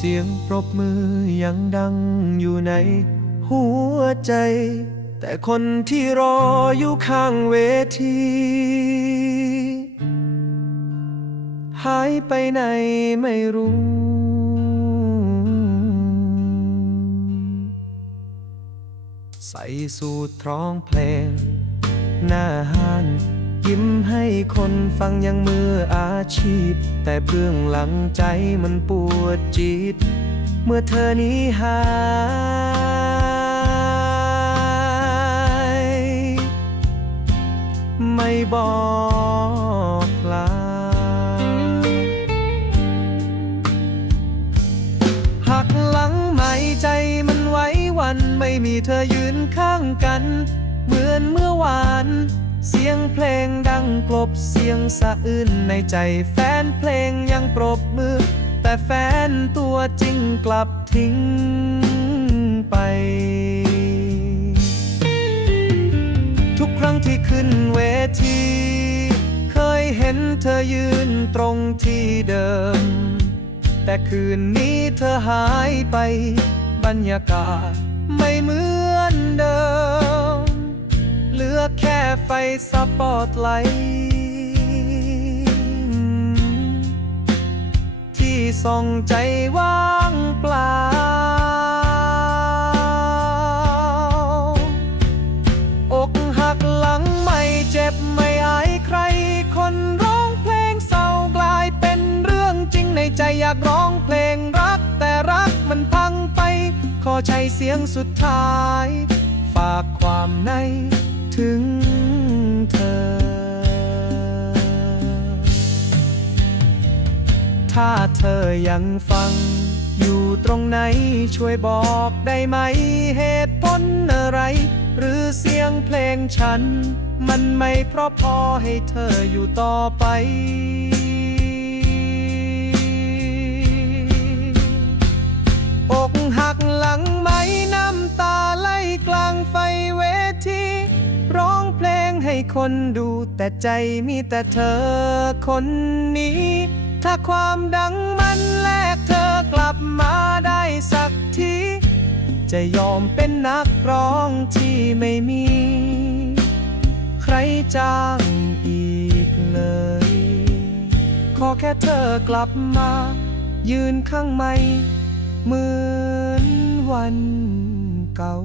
เสียงปรบมือยังดังอยู่ในหัวใจ แต่คนที่รออยู่ข้างเวที หายไปไหนไม่รู้ ใส่สูตรร้องเพลง หน้าห้าน ยิ้มให้คนฟังยังมืออาชีพ แต่เบื้องหลังใจมันปวดจิต เมื่อเธอนี้หายไม่บอกลาหักหลังไม่ใจมันไว้วันไม่มีเธอยืนข้างกัน เหมือนเมื่อวาน เสียงเพลงดังกลบเสียงสะอื้นในใจแฟนเพลงยังปรบมือ แต่แฟนตัวจริงกลับทิ้งไป ทุกครั้งที่ขึ้นเวที เคยเห็นเธอยืนตรงที่เดิม แต่คืนนี้เธอหายไป บรรยากาศไม่เหมือน ไฟสปอตไลท์ที่ส่องใจว่างเปล่า อกหักหลังไม่เจ็บไม่อายใคร คนร้องเพลงเศร้ากลายเป็นเรื่องจริงในใจอยากร้องเพลงรัก แต่รักมันพังไป ขอใช้เสียงสุดท้าย ฝากความใน ถ้าเธอยังฟัง อยู่ตรงไหนช่วยบอกได้ไหม เหตุผลอะไร หรือเสียงเพลงฉัน มันไม่เพราะพอให้เธออยู่ต่อไปอกหักหลังไหมน้ำตาไหลกลางไฟเวทีร้องเพลงให้คนดูแต่ใจมีแต่เธอคนนี้ ถ้าความดังมันแลกเธอกลับมาได้สักที จะยอมเป็นนักร้องที่ไม่มี ใครจ้างอีกเลย ขอแค่เธอกลับมา ยืนข้างไม่เหมือนวันเก่า